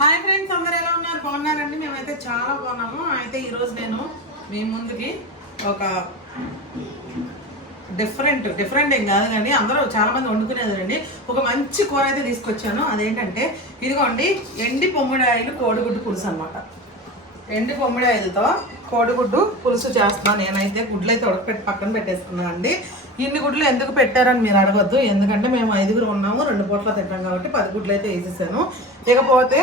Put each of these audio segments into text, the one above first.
Hi friends అందరు ఎలా ఉన్నారు? బాగున్నారండి? మేమైతే చాలా బాగున్నాము. అయితే ఈరోజు నేను మీ ముందుకి ఒక డిఫరెంట్ డిఫరెంట్ ఏం కాదు కానీ అందరూ చాలామంది వండుకునేదండి. ఒక మంచి కూర అయితే తీసుకొచ్చాను. అదేంటంటే ఇదిగోండి ఎండి పొమ్మిడాయిలు కోడిగుడ్డు పులుసు అనమాట ఎండి పొమ్మిడాయిలతో కోడిగుడ్డు పులుసు చేస్తున్నాను నేనైతే గుడ్లు అయితే ఉడకపెట్టి పక్కన పెట్టేసుకున్నాను అండి. ఇన్ని గుడ్లు ఎందుకు పెట్టారని మీరు అడగద్దు. ఎందుకంటే మేము ఐదుగురు ఉన్నాము రెండు పూట్ల తింటాం కాబట్టి పది గుడ్లు అయితే వేసేసాను. ఇకపోతే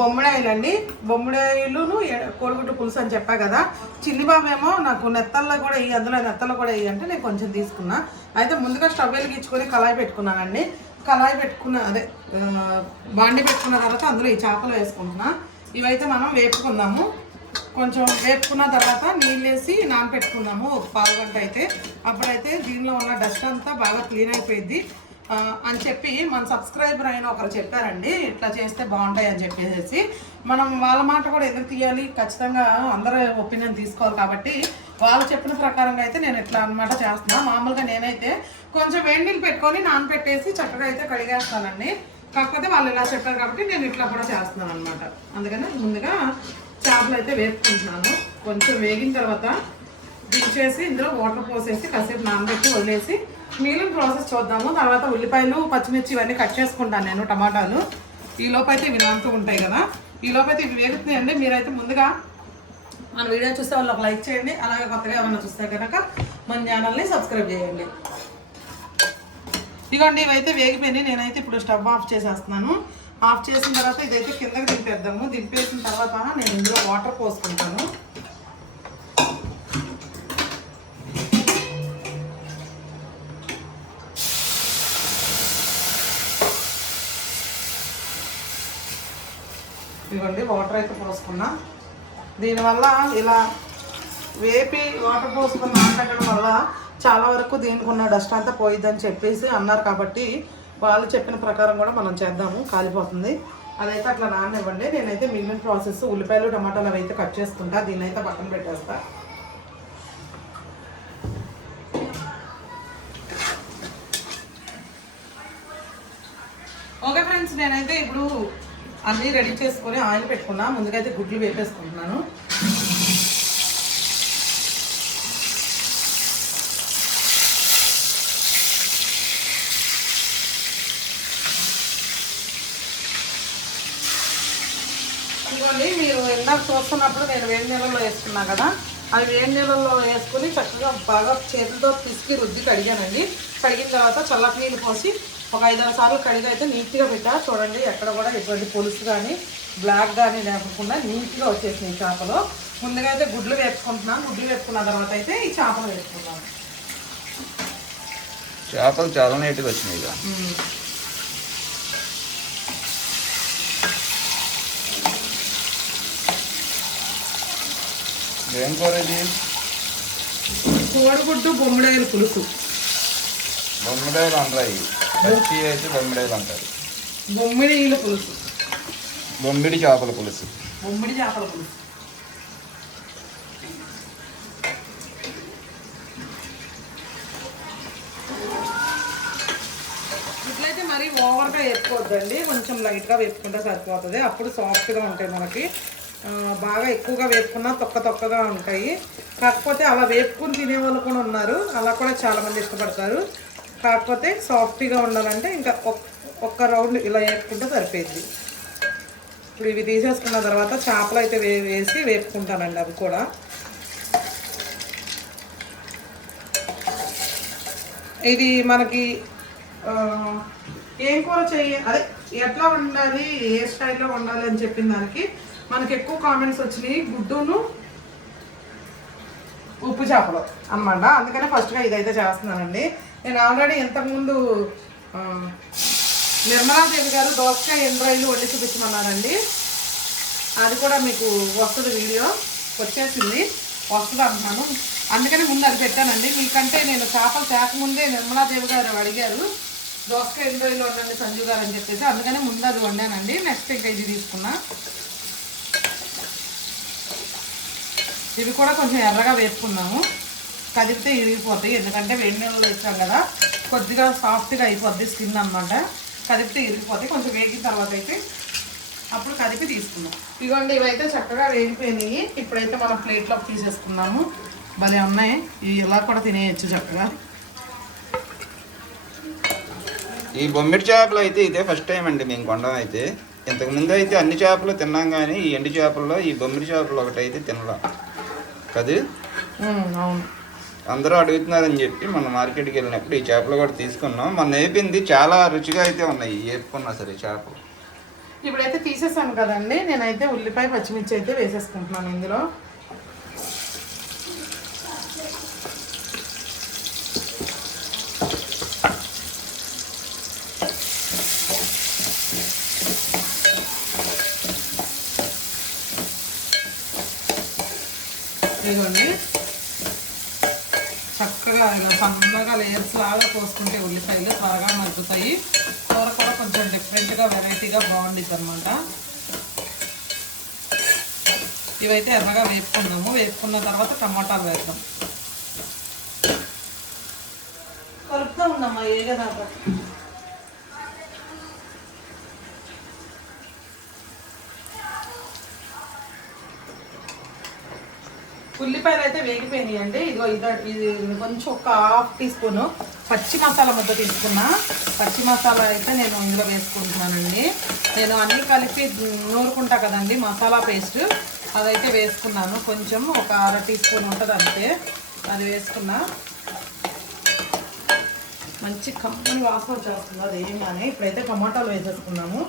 బొమ్మడాయిలు అండి బొమ్మడాయిలును కోడిగుడ్డు పులుసు అని చెప్పా కదా. చిల్లిబాబు ఏమో నాకు నెత్తల్లో కూడా వేయి అందులో నెత్తల్లో కూడా ఇవి అంటే నేను కొంచెం తీసుకున్నా. అయితే ముందుగా స్టవ్ వెలిగించుకొని కళాయి పెట్టుకున్నానండి. కళాయి పెట్టుకున్న అదే బాండి పెట్టుకున్న తర్వాత అందులో ఈ చేపలు వేసుకుంటున్నా. ఇవైతే మనం వేపుకుందాము. కొంచెం వేపుకున్న తర్వాత నీళ్ళు వేసి నానపెట్టుకున్నాము ఒక పావు గంట అయితే. అప్పుడైతే దీనిలో ఉన్న డస్ట్ అంతా బాగా క్లీన్ అయిపోయింది అని చెప్పి మన సబ్స్క్రైబర్ అయిన ఒకరు చెప్పారండి ఇట్లా చేస్తే బాగుంటాయి అని చెప్పేసి. మనం వాళ్ళ మాట కూడా ఎందుకు తీయాలి? ఖచ్చితంగా అందరూ ఒపీనియన్ తీసుకోవాలి కాబట్టి వాళ్ళు చెప్పిన ప్రకారంగా అయితే నేను ఇట్లా అన్నమాట చేస్తున్నా. మామూలుగా నేనైతే కొంచెం వేడి నీళ్ళు పెట్టుకొని నానపెట్టేసి చక్కగా అయితే కడిగేస్తానండి. కాకపోతే వాళ్ళు ఇలా చెప్పారు కాబట్టి నేను ఇట్లా కూడా చేస్తున్నాను అనమాట అందుకని ముందుగా చేపలు అయితే వేసుకుంటున్నాను కొంచెం వేగిన తర్వాత దించేసి ఇందులో వాటర్ పోసేసి కాసేపు నానబెట్టి వదిలేసి మిగిలిన ప్రాసెస్ చూద్దాము. తర్వాత ఉల్లిపాయలు పచ్చిమిర్చి ఇవన్నీ కట్ చేసుకుంటాను నేను టమాటాలు. ఈ లోపైతే అయితే ఇవి నానుతూ ఉంటాయి కదా. ఈ లోపైతే అయితే ఇవి వేగుతున్నాయండి. మీరైతే ముందుగా మన వీడియో చూస్తే వాళ్ళు ఒక లైక్ చేయండి. అలాగే కొత్తగా ఏమైనా చూస్తే కనుక మన ఛానల్ని సబ్స్క్రైబ్ చేయండి. ఇదిగోండి ఇవైతే వేగిపోయినాయి. నేనైతే ఇప్పుడు స్టవ్ ఆఫ్ చేసేస్తున్నాను. ఆఫ్ చేసిన తర్వాత ఇదైతే కిందకి దింపేద్దాము. దింపేసిన తర్వాత నేను ఇందులో వాటర్ పోసుకుంటాను. ఇదిగోండి వాటర్ అయితే పోసుకున్నా. దీనివల్ల ఇలా వేపి వాటర్ పోసుకుని మాట్లాడడం వల్ల చాలా వరకు దీనికి ఉన్న డస్ట్ అంతా పోయిద్దని చెప్పేసి అన్నారు కాబట్టి వాళ్ళు చెప్పిన ప్రకారం కూడా మనం చేద్దాము కాలిపోతుంది. అదైతే అట్లా నాననివ్వండి. నేనైతే మిగిలిన ప్రాసెస్ ఉల్లిపాయలు టమాటాలు అవి అయితే కట్ చేసుకుంటా. దీన్ని అయితే పక్కన పెట్టేస్తా. ఓకే ఫ్రెండ్స్ నేనైతే ఇప్పుడు అన్నీ రెడీ చేసుకొని ఆయిల్ పెట్టుకున్నా. ముందుకైతే గుడ్లు వేపేసుకుంటున్నాను. ఇదిగోండి మీరు ఇందాక చూస్తున్నప్పుడు నేను వేడి నీళ్ళలో వేసుకున్నా కదా అవి వేడి నీళ్ళలో వేసుకుని చక్కగా బాగా చేతులతో పిసికి రుద్ది కడిగానండి. కడిగిన తర్వాత చల్లటి నీళ్ళు పోసి ఒక ఐదారు సార్లు కడిగి అయితే నీట్గా పెట్టా. చూడండి ఎక్కడ కూడా ఎటువంటి పులుసు కానీ బ్లాక్ కానీ లేకుండా నీట్గా వచ్చేసినాయి చేపలు. ముందుగా అయితే గుడ్లు వేసుకుంటున్నాను గుడ్లు వేసుకున్న తర్వాత అయితే ఈ చేపలు వేసుకున్నాను చేపలు చాలా నీట్గా వచ్చినాయి ఇక. ఏం కూర ఇది? కోడిగుడ్డు బొమ్మిడాయల పులుసు. బొమ్మిడాయలు అంటారు పచ్చి అయితే బొమ్మిడాయలు అంటారు. బొమ్మిడిల పులుసు. బొమ్మిడి చేపల పులుసు. బొమ్మిడి చేపల పులుసు. ఇట్లయితే మరి ఓవర్గా వేసుకోవద్దండి కొంచెం లైట్గా వేపుకుంటే సరిపోతుంది. అప్పుడు సాఫ్ట్గా ఉంటాయి మనకి. బాగా ఎక్కువగా వేపుకున్నా తొక్క తొక్కగా ఉంటాయి. కాకపోతే అలా వేపుకుని తినే వాళ్ళు కూడా ఉన్నారు. అలా కూడా చాలామంది ఇష్టపడతారు. కాకపోతే సాఫ్ట్గా ఉండాలంటే ఇంకా ఒక్- ఒక్క రౌండ్ ఇలా వేపుకుంటే సరిపోయింది. ఇప్పుడు ఇవి తీసేసుకున్న తర్వాత చేపలు అయితే వే వేసి వేపుకుంటానండి అవి కూడా. ఇది మనకి ఏం కూర చేయ అదే ఎట్లా ఉండాలి ఏ స్టైల్లో ఉండాలి అని చెప్పిన దానికి మనకి ఎక్కువ కామెంట్స్ వచ్చినాయి. గుడ్డును ఉప్పు చేపలు అనమాట అందుకనే ఫస్ట్గా ఇదైతే చేస్తున్నానండి. నేను ఆల్రెడీ ఇంతకుముందు నిర్మలాదేవి గారు దోసకాయ ఎండ్రాయిలు వండి చూపించమన్నారండి. అది కూడా మీకు వస్తుంది వీడియో. వచ్చేసింది. వస్తుంది అంటున్నాను. అందుకని ముందు అది పెట్టానండి. మీకంటే నేను చేపలు తేకముందే నిర్మలాదేవి గారు అడిగారు దోసకాయ ఎండ్రాయిలు వండండి సంజీవ్ గారు అని చెప్పేసి. అందుకని ముందు అది వండానండి. నెక్స్ట్ ఇంకా ఇది తీసుకున్నా. ఇవి కూడా కొంచెం ఎర్రగా వేసుకున్నాము కదిపితే ఇరిగిపోతాయి. ఎందుకంటే వేడి నీళ్ళలో వేసాం కదా కొద్దిగా సాఫ్ట్గా అయిపోద్ది స్కిన్ అన్నమాట. కదిపితే ఇరిగిపోతాయి. కొంచెం వేగిన తర్వాత అయితే అప్పుడు కదిపి తీసుకుందాం. ఇదిగోండి ఇవైతే చక్కగా వేగిపోయినాయి. ఇప్పుడైతే మనం ప్లేట్లోకి తీసేసుకున్నాము భలే ఉన్నాయి. ఇవి ఇలా కూడా తినేయచ్చు చక్కగా. ఈ బొమ్మిడి చేపలు అయితే ఇదే ఫస్ట్ టైం అండి మేము కొనడం అయితే. ఇంతకు ముందు అయితే అన్ని చేపలు తిన్నాం కానీ ఈ ఎండు చేపల్లో ఈ బొమ్మిడి చేపలు ఒకటి అయితే తినలా. కదూ? అవును. అందరూ అడుగుతున్నారని చెప్పి మన మార్కెట్కి వెళ్ళినప్పుడు ఈ చేపలు కూడా తీసుకున్నాం. మన వేపింది చాలా రుచిగా అయితే ఉన్నాయి. వేపుకున్నా సరే చేపలు. ఇప్పుడైతే తీసేసాను కదండి. నేనైతే ఉల్లిపాయ పచ్చిమిర్చి అయితే వేసేసుకుంటున్నాను ఇందులో ఇదిగోండి చక్కగా ఇలా సన్నగా లేయర్స్ లాగా కోసుకుంటే ఉల్లిపాయలు త్వరగా మగ్గుతాయి కూర కూడా కొంచెం డిఫరెంట్గా వెరైటీగా బాగుండిద్ది అనమాట ఇవైతే ఎర్రగా వేపుకున్నాము వేపుకున్న తర్వాత టమాటాలు వేద్దాం. కలుపుతూ ఉందమ్మా ఏ కదా అయితే వేగిపోయినాయి అండి ఇదిగో ఇది ఇది కొంచెం ఒక హాఫ్ టీ స్పూన్ పచ్చి మసాలా ముద్ద తీసుకున్నా. పచ్చి మసాలా అయితే నేను ఇందులో వేసుకుంటున్నానండి. నేను అన్నీ కలిపి నూరుకుంటా కదండి మసాలా పేస్ట్. అదైతే వేసుకున్నాను. కొంచెం ఒక అర టీ స్పూన్ ఉంటుంది అంతే. అది వేసుకున్నా. మంచి కమ్మని వాసన చేస్తుంది అది ఏమి అని ఇప్పుడైతే టమాటాలు వేసేసుకున్నాము.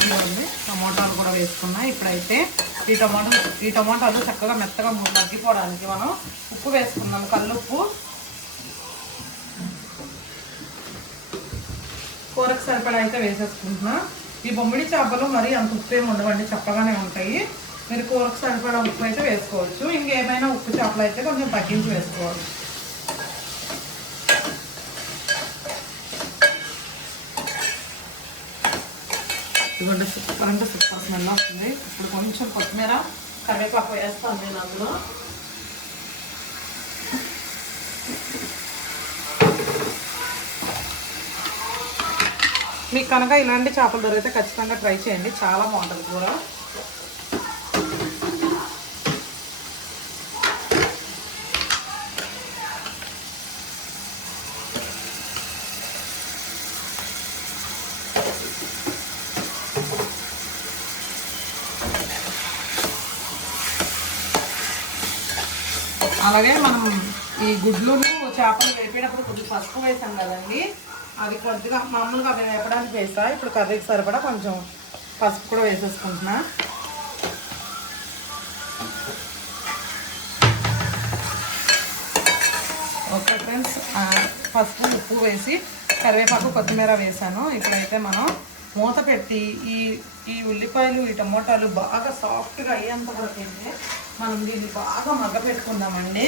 ఇదిగోండి టమాటాలు కూడా వేసుకున్నా. ఇప్పుడైతే ఈ టమాటా ఈ టమాటాలు చక్కగా మెత్తగా మగ్గిపోవడానికి మనం ఉప్పు వేసుకున్నాం కల్లుప్పు. కూరకు సరిపడా అయితే వేసేసుకుంటున్నా. ఈ బొమ్మిడి చేపలు మరి అంత ఉప్పు ఏమి ఉండవండి. చక్కగానే ఉంటాయి. మీరు కూరకు సరిపడా ఉప్పు అయితే వేసుకోవచ్చు. ఇంకేమైనా ఉప్పు చేపలు అయితే కొంచెం తగ్గించి వేసుకోవచ్చు. ఇదిగోండి సూపర్ అంటే సూపర్ స్మెల్ వస్తుంది. ఇప్పుడు కొంచెం కొత్తిమీర కరివేపాకు వేస్తాను నేను అందులో. మీకు కనుక ఇలాంటి చేపలు దొరికితే ఖచ్చితంగా ట్రై చేయండి. చాలా బాగుంటుంది కూర అలాగే మనం ఈ గుడ్లు చేపలు వేపేటప్పుడు కొద్దిగా పసుపు వేసాం కదండి. అది కొద్దిగా మామూలుగా అవి వేపడానికి వేసా ఇప్పుడు కర్రీకి సరిపడా కొంచెం పసుపు కూడా వేసేసుకుంటున్నా. ఓకే ఫ్రెండ్స్ పసుపు ఉప్పు వేసి కరివేపాకు కొత్తిమీర వేసాను. ఇప్పుడైతే మనం మూత పెట్టి ఈ ఈ ఉల్లిపాయలు ఈ టమోటాలు బాగా సాఫ్ట్గా అయ్యేంత వరకు అయితే మనం దీన్ని బాగా మగ్గ పెట్టుకుందామండి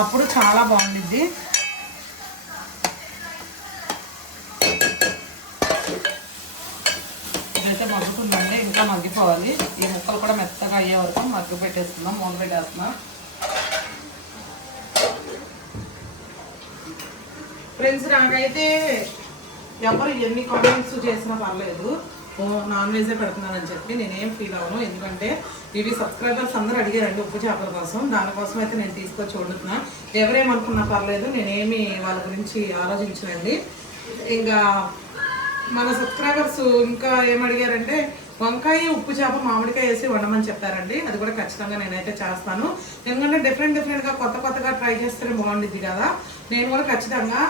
అప్పుడు చాలా బాగుండిద్ది. ఇదైతే మగ్గుతుందండి ఇంకా మగ్గిపోవాలి. ఈ ముక్కలు కూడా మెత్తగా అయ్యే వరకు మగ్గు పెట్టేస్తున్నాం మూత పెట్టేస్తున్నాం. ఫ్రెండ్స్ నాకైతే ఎవరు ఎన్ని కామెంట్స్ చేసినా పర్లేదు. నాన్ వెజే పెడుతున్నానని చెప్పి నేనేం ఫీల్ అవ్వను. ఎందుకంటే ఇవి సబ్స్క్రైబర్స్ అందరూ అడిగారండి ఉప్పు చేపల కోసం. దానికోసం అయితే నేను తీసుకొచ్చి వండుతున్నా. ఎవరేమనుకున్నా పర్లేదు నేనేమి వాళ్ళ గురించి ఆలోచించనండి. ఇంకా మన సబ్స్క్రైబర్స్ ఇంకా ఏమడిగారంటే వంకాయ ఉప్పు చేప మామిడికాయ వేసి వండమని చెప్పారండి. అది కూడా ఖచ్చితంగా నేనైతే చేస్తాను. ఎందుకంటే డిఫరెంట్ డిఫరెంట్గా కొత్త కొత్తగా ట్రై చేస్తేనే బాగుండిద్ది కదా. నేను కూడా ఖచ్చితంగా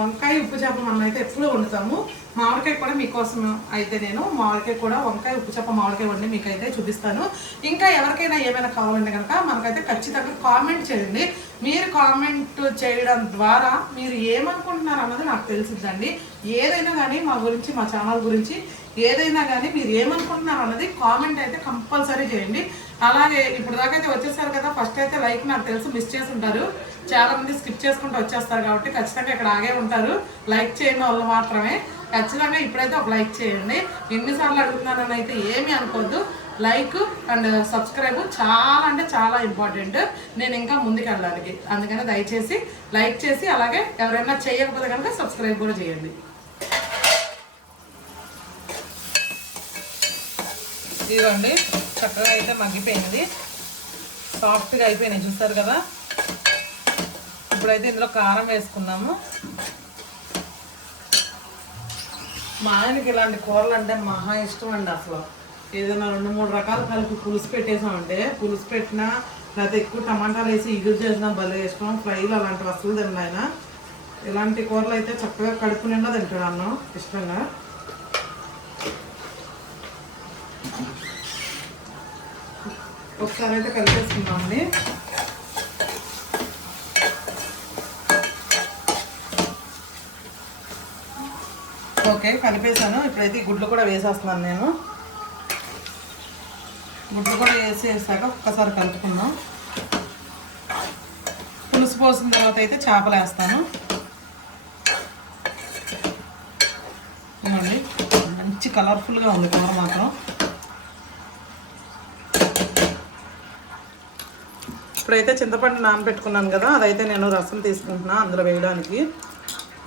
వంకాయ ఉప్పు చేప మనం అయితే ఎప్పుడూ వండుతాము. మామిడికాయ కూడా మీకోసం అయితే నేను మామిడికాయ కూడా వంకాయ ఉప్పు చేప మామిడికాయ వండి మీకు అయితే చూపిస్తాను. ఇంకా ఎవరికైనా ఏమైనా కావాలంటే కనుక మనకైతే ఖచ్చితంగా కామెంట్ చేయండి. మీరు కామెంట్ చేయడం ద్వారా మీరు ఏమనుకుంటున్నారు అన్నది నాకు తెలిసిందండి ఏదైనా కానీ మా గురించి మా ఛానల్ గురించి ఏదైనా కానీ మీరు ఏమనుకుంటున్నారు అన్నది కామెంట్ అయితే కంపల్సరీ చేయండి. అలాగే ఇప్పుడు దాకా అయితే వచ్చేసారు కదా ఫస్ట్ అయితే లైక్ నాకు తెలుసు మిస్ చేసి ఉంటారు. చాలా మంది స్కిప్ చేసుకుంటూ వచ్చేస్తారు కాబట్టి ఖచ్చితంగా ఇక్కడ ఆగే ఉంటారు. లైక్ చేయని వాళ్ళు మాత్రమే. ఖచ్చితంగా ఇప్పుడైతే ఒక లైక్ చేయండి. ఎన్నిసార్లు అడుగుతున్నానని అయితే ఏమీ అనుకోవద్దు లైక్ అండ్ సబ్స్క్రైబ్ చాలా అంటే చాలా ఇంపార్టెంట్. నేను ఇంకా ముందుకు వెళ్ళడానికి. అందుకని దయచేసి లైక్ చేసి అలాగే ఎవరైనా చేయకపోతే కనుక సబ్స్క్రైబ్ కూడా చేయండి. ఇదిగోండి చక్కగా అయితే మగ్గిపోయింది సాఫ్ట్గా అయిపోయినాయి చూస్తారు కదా? ఇప్పుడైతే ఇందులో కారం వేసుకున్నాము. మా ఆయనకి ఇలాంటి కూరలు అంటే మహా ఇష్టం అండి అసలు. ఏదైనా రెండు మూడు రకాలు కలిపి పులుసు పెట్టేసామంటే పులుసు పెట్టినా లేకపోతే ఎక్కువ టమాటాలు వేసి ఇగురు చేసినా భలే ఇష్టం. ఫ్రైలు అలాంటివి అసలు తిన్న ఆయన. ఇలాంటి కూరలు అయితే చక్కగా కడుపు నిండా తింటాడు అన్నం ఇష్టంగా. ఒకసారి అయితే కలిపేసుకుందామండి ఓకే కలిపేసాను ఇప్పుడైతే ఈ గుడ్లు కూడా వేసేస్తున్నాను నేను. గుడ్లు కూడా వేసేసాక ఒక్కసారి కలుపుకున్నాం పులుసు పోసిన తర్వాత అయితే చేపలు వేస్తాను. ఇవ్వండి మంచి కలర్ఫుల్గా ఉంది కూర మాత్రం. ఇప్పుడైతే చింతపండు నానబెట్టుకున్నాను కదా అదైతే నేను రసం తీసుకుంటున్నాను అందులో వేయడానికి.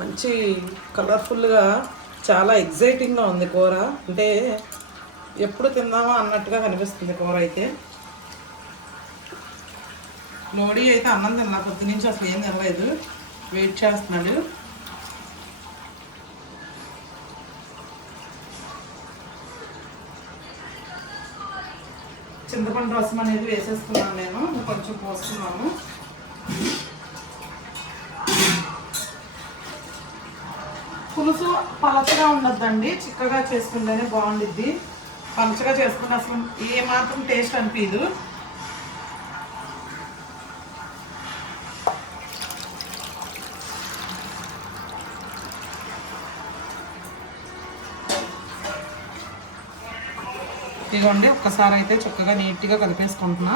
మంచి కలర్ఫుల్గా చాలా ఎగ్జైటింగ్గా ఉంది కూర. అంటే ఎప్పుడు తిందామా అన్నట్టుగా కనిపిస్తుంది కూర అయితే. లోడీ అయితే అన్నం తిన్నా పొద్దు నుంచి అసలు ఏం తినలేదు. వెయిట్ చేస్తున్నాడు. చింతపండు రసం అనేది వేసేస్తున్నాను నేను కొంచెం పోస్తున్నాను. పులుసు పలచగా ఉండద్దండి చిక్కగా చేసుకుంటేనే బాగుండిద్ది. పలచగా చేసుకుంటే అసలు ఏ మాత్రం టేస్ట్ అనిపించదు ఇదిగోండి ఒక్కసారి అయితే చక్కగా నీట్గా కలిపేసుకుంటున్నా.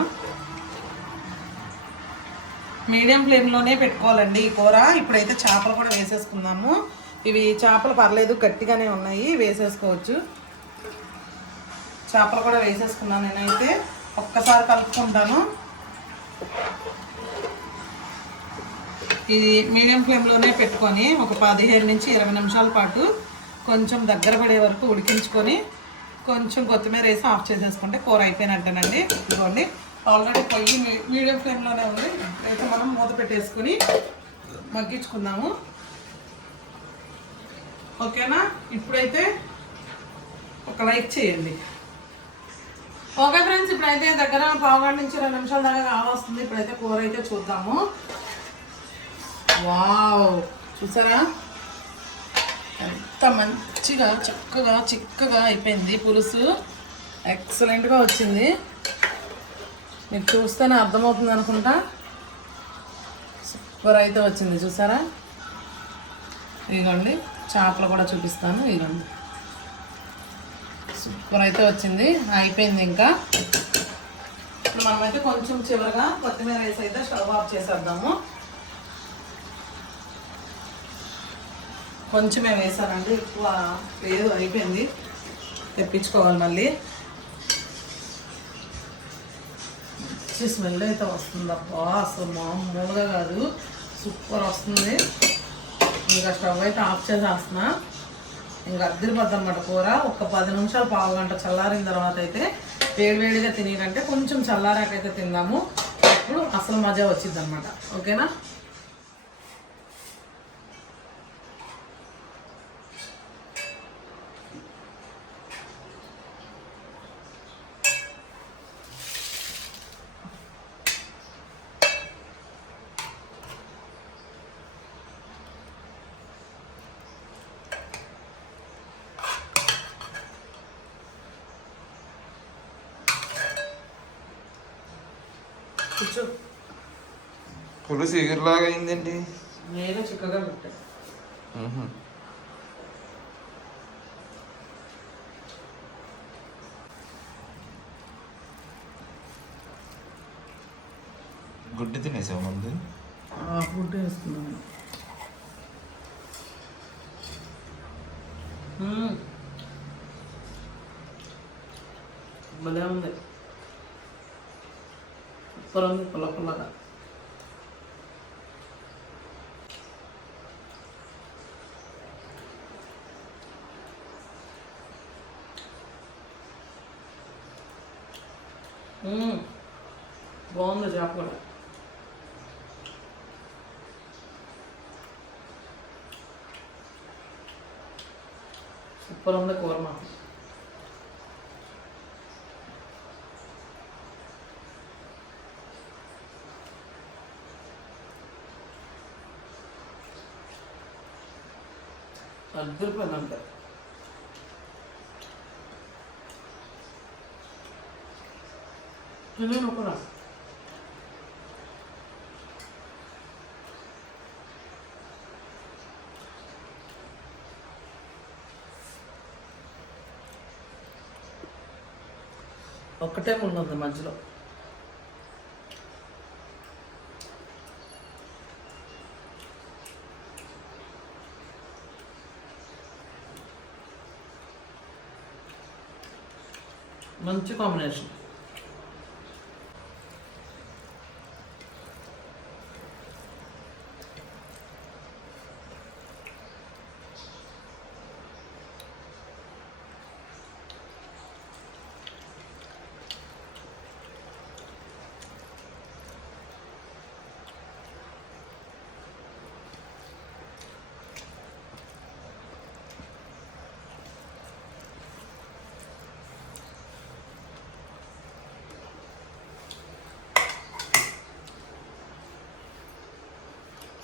మీడియం ఫ్లేమ్లోనే పెట్టుకోవాలండి ఈ కూర. ఇప్పుడైతే చేపలు కూడా వేసేసుకుందాము. ఇవి చేపలు పర్లేదు గట్టిగానే ఉన్నాయి వేసేసుకోవచ్చు. చేపలు కూడా వేసేసుకున్నాను నేనైతే. ఒక్కసారి కలుపుకుంటాను. ఇది మీడియం ఫ్లేమ్లోనే పెట్టుకొని ఒక పదిహేను నుంచి ఇరవై నిమిషాల పాటు కొంచెం దగ్గర పడే వరకు ఉడికించుకొని కొంచెం కొత్తిమీర వేసి ఆఫ్ చేసేసుకుంటే కూర అయిపోయినట్టేనండి. ఇదిగోండి. ఆల్రెడీ పొయ్యి మీడియం ఫ్లేమ్లోనే ఉంది. అయితే మనం మూత పెట్టేసుకొని మగ్గించుకుందాము. ఓకేనా? ఇప్పుడైతే ఒక లైక్ చేయండి. ఓకే ఫ్రెండ్స్ ఇప్పుడైతే దగ్గర పావుగంట నుంచి రెండు నిమిషాల దాకా కావస్తుంది ఇప్పుడైతే కూర అయితే చూద్దాము. వావ్! చూసారా? ఎంత మంచిగా చక్కగా చిక్కగా అయిపోయింది పులుసు. ఎక్సలెంట్గా వచ్చింది. మీకు చూస్తేనే అర్థమవుతుంది అనుకుంటా. సూపర్ అయితే వచ్చింది. చూసారా? ఇదిగోండి. చేపలు కూడా చూపిస్తాను ఇదిగోండి. సూపర్ అయితే వచ్చింది అయిపోయింది ఇంకా. ఇప్పుడు మనమైతే కొంచెం చివరిగా కొత్తిమీర వేసి అయితే స్టవ్ ఆఫ్ చేసేద్దాము. కొంచెమే వేసానండి ఎక్కువ లేదు అయిపోయింది. తెప్పించుకోవాలి మళ్ళీ. స్మెల్ అయితే వస్తుంది అబ్బా అసలు మామూలుగా కాదు. సూపర్ వస్తుంది. ఇంకా స్టవ్ అయితే ఆఫ్ చేసేస్తున్నా. ఇంకా అద్దరిపోద్ది అనమాట కూర. ఒక పది నిమిషాలు పావు గంట చల్లారిన తర్వాత అయితే వేడివేడిగా తినేకంటే కొంచెం చల్లారాకైతే తిందాము. అప్పుడు అసలు మజా వచ్చింది అనమాట ఓకేనా? పులుసు ఎగురులాగా అయిందండి నేను చిక్కగా పెట్టా. మ్మ్హ. గుడ్డు తినేసావు ముందు? ఆ ఫుడ్ వేస్తున్నాను. భలే ఉంది. సూపర్ ఉంది పుల్ల పుల్లగా. బాగుంది చేప కూడా. సూపర్ ఉంది కూర మాత్రం. అంటారు నేను ఒకరా ఒక్కటే ఉన్నది మధ్యలో. మంచి కాంబినేషన్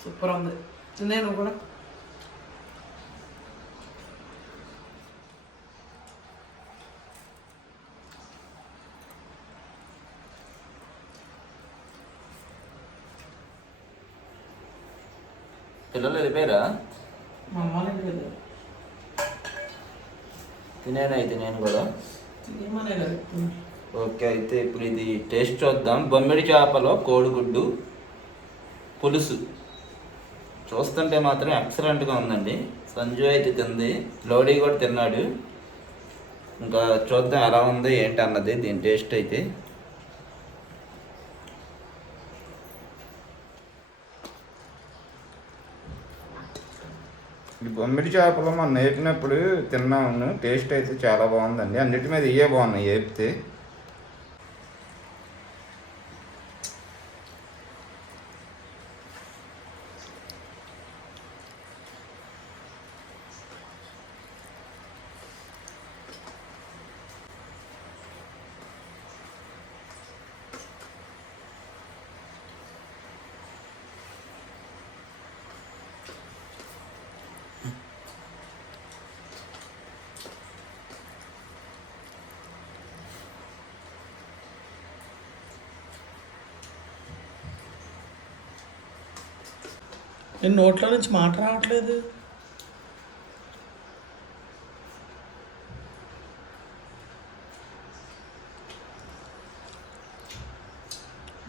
సూపర్ ఉంది. నేను కూడా. పిల్లలు వెళ్ళిపోయారా? మా అమ్మ దగ్గరికి వెళ్ళాను తినేను అయితే నేను కూడా? ఓకే అయితే ఇప్పుడు ఇది టేస్ట్ చూద్దాం. బొమ్మిడి చేపలో కోడిగుడ్డు పులుసు. చూస్తుంటే మాత్రం ఎక్సలెంట్గా ఉందండి. సంజు అయితే తింది. లోడీ కూడా తిన్నాడు. ఇంకా చూద్దాం ఎలా ఉంది ఏంటి అన్నది దీని టేస్ట్ అయితే. ఈ బొమ్మిడి చేపలు మనం నేర్పినప్పుడు తిన్నాము. టేస్ట్ అయితే చాలా బాగుందండి. అన్నిటి మీద ఇవే బాగున్నాయి వేపితే నేను నోట్లో నుంచి మాట రావట్లేదు.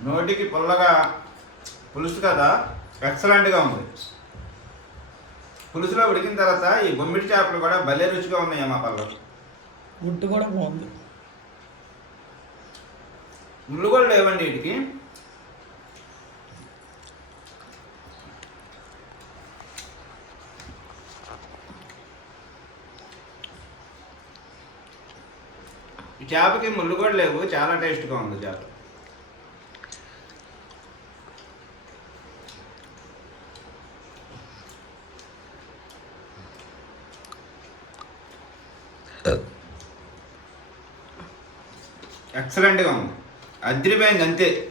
నోటికి పుల్లగా పులుసు కదా? ఎక్సలెంట్గా ఉంది. పులుసులో ఉడికిన తర్వాత ఈ బొమ్మిడి చేపలు కూడా భలే రుచిగా ఉన్నాయి మా పళ్ళు. గుడ్డు కూడా బాగుంది. ముళ్ళు కూడా లేవండి వీటికి. చేపకి ముళ్ళు కూడా లేవు చాలా టేస్ట్గా ఉంది చేప. ఎక్సలెంట్గా ఉంది. అదిరిపోయింది అంతే.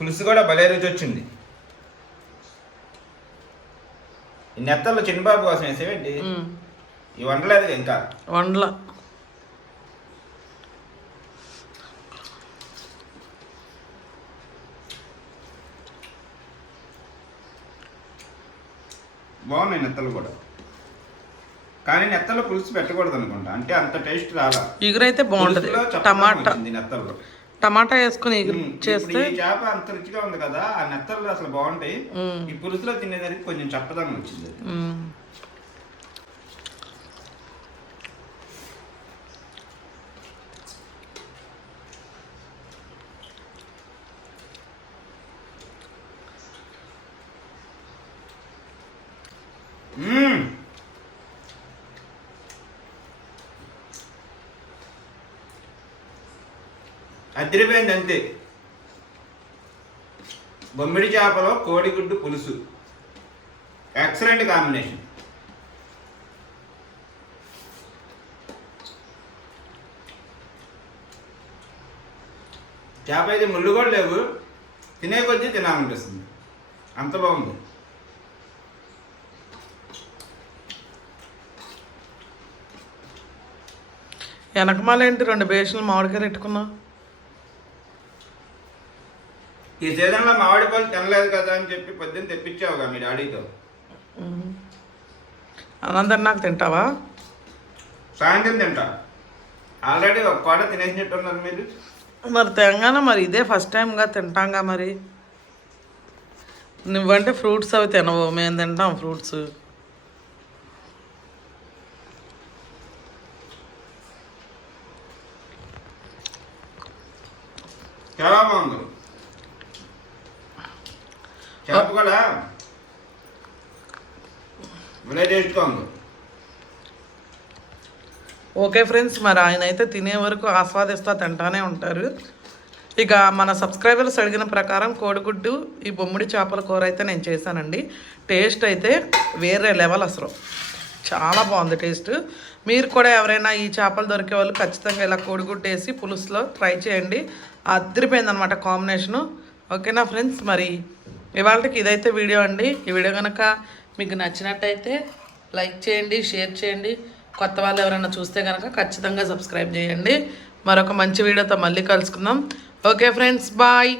పులుసు కూడా భలే రుచి వచ్చింది. ఈ నెత్తల్లో చిన్నబాబు కోసం వేసేవేంటి? ఈ వండలేదు ఇంకా? వండల. బాగున్నాయి నెత్తలు కూడా. కానీ నెత్తలో పులుసు పెట్టకూడదు అనుకుంటా అంటే అంత టేస్ట్ రాలా. ఇగురైతే బాగుంటుంది. టమాటా. నెత్తల్లో. టమాటా వేసుకుని చేస్తే ఈ చేప అంత రుచిగా ఉంది కదా ఆ నెత్తల్లో అసలు బాగుంటాయి. ఈ పులుసులో తినేదానికి కొంచెం చప్పదనం వచ్చింది అది. ఉమ్. మ్మ్. అదిరిపోయింది అంతే బొమ్మిడి చేపలో కోడిగుడ్డు పులుసు. ఎక్సలెంట్ కాంబినేషన్ చేప అయితే ముళ్ళు కూడా లేవు. తినే కొద్దీ తినాలనిపిస్తుంది. అంత బాగుంది. వెనకమాల ఏంటి రెండు బేషన్లు మామిడికాయలు పెట్టుకున్నావు ఈ సీజన్లో మామిడి పళ్ళు తినలేదు కదా అని చెప్పి పొద్దున్న తెప్పించావుగా మీ డాడీతో. అనంతరం నాకు తింటావా? సాయంత్రం తింటా. ఆల్రెడీ ఒక కోడ తినేసినట్టున్నారు మీరు. మరి తెలంగాణ మరి ఇదే ఫస్ట్ టైంగా తింటాంగా మరి. నువ్వంటే ఫ్రూట్స్ అవి తినవు మేము తింటాం ఫ్రూట్స్. చాలా బాగుంది. చేప కూడా ఓకే ఫ్రెండ్స్ మరి ఆయన అయితే తినే వరకు ఆస్వాదిస్తా తింటానే ఉంటారు. ఇక మన సబ్స్క్రైబర్స్ అడిగిన ప్రకారం కోడిగుడ్డు ఈ బొమ్మిడి చేపల కూర అయితే నేను చేశానండి. టేస్ట్ అయితే వేరే లెవెల్ అసలు. చాలా బాగుంది టేస్ట్. మీరు కూడా ఎవరైనా ఈ చేపలు దొరికే వాళ్ళు ఖచ్చితంగా ఇలా కోడిగుడ్డు వేసి పులుసులో ట్రై చేయండి. అదిరిపోయింది అనమాట కాంబినేషను. ఓకేనా ఫ్రెండ్స్ మరి ఇవాళకి ఇదైతే వీడియో అండి. ఈ వీడియో కనుక మీకు నచ్చినట్టయితే లైక్ చేయండి షేర్ చేయండి. కొత్త వాళ్ళు ఎవరైనా చూస్తే కనుక ఖచ్చితంగా సబ్స్క్రైబ్ చేయండి. మరొక మంచి వీడియోతో మళ్ళీ కలుసుకుందాం. Okay friends bye.